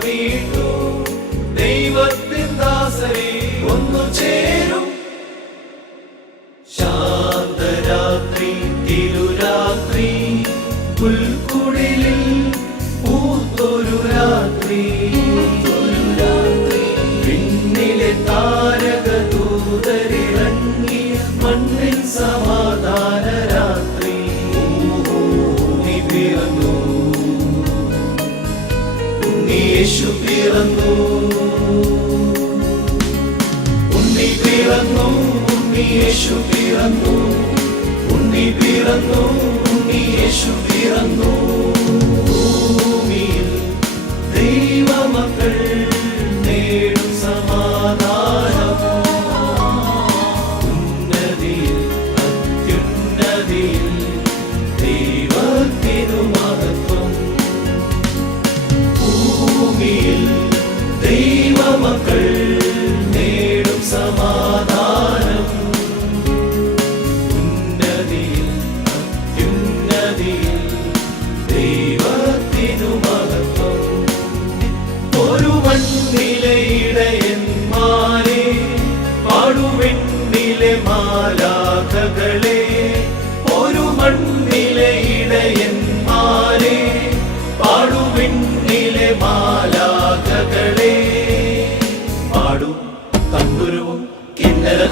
vida. യേശു പിറന്നു. ഉണ്ണി പിറന്നു ഉണ്ണി യേശു പിറന്നു. മാലാഖകളെ ഒരു മണ്ണിലെ ഇടയന്മാരെ പാടുവിണ്ണിലെ മാലാഖകളെ പാടും തമ്പുരുവും കിന്നര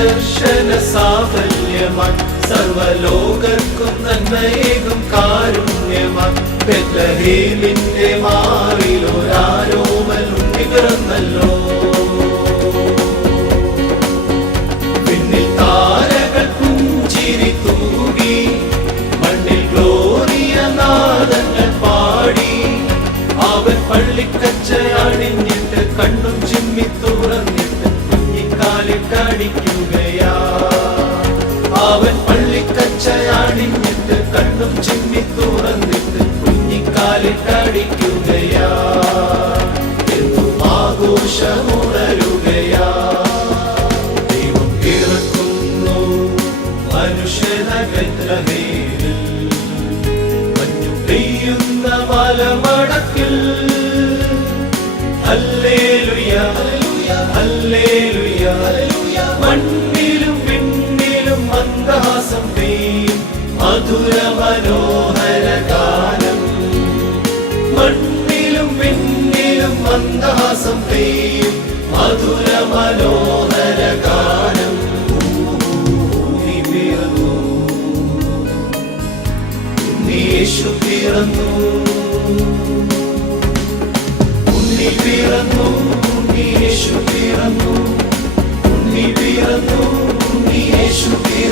ദർശന സാഫല്യമാണ് സർവലോകർക്കും നന്മയേകും കാരുണ്യമാണ് അവൻ പള്ളിക്കച്ച അണിഞ്ഞിട്ട് കണ്ണും ചിമ്മി തുറന്നിട്ട് കുഞ്ഞിക്കാലിട്ടടിക്കുകയാ അവൻ പള്ളിക്കച്ച അണിഞ്ഞിട്ട് കണ്ണും ചിമ്മി തുറന്നിട്ട് കുഞ്ഞിക്കാലിട്ടടിക്കുകയാ. എന്നും ആഘോഷമുണരുകയാ. ദൈവം പിറക്കുന്നു മനുഷ്യനകേരിൽ മഞ്ഞു പെയ്യുന്ന മലമടക്കിൽ അല്ലേലുയാ മണ്ണിലും പിന്നിലും മന്ദഹാസം പെയ്യും. മധുര മനോഹര ഗാനം. മണ്ണിലും പിന്നിലും മന്ദഹാസം പെയ്യും. മധുര മനോഹര ഗാനം. യേശു പിറന്നു ഉണ്ണി പിറന്നു ഉണ്ണി യേശു പിറന്നു. ഉണ്ണി പിറന്നു ഉണ്ണി യേശു പിറന്നു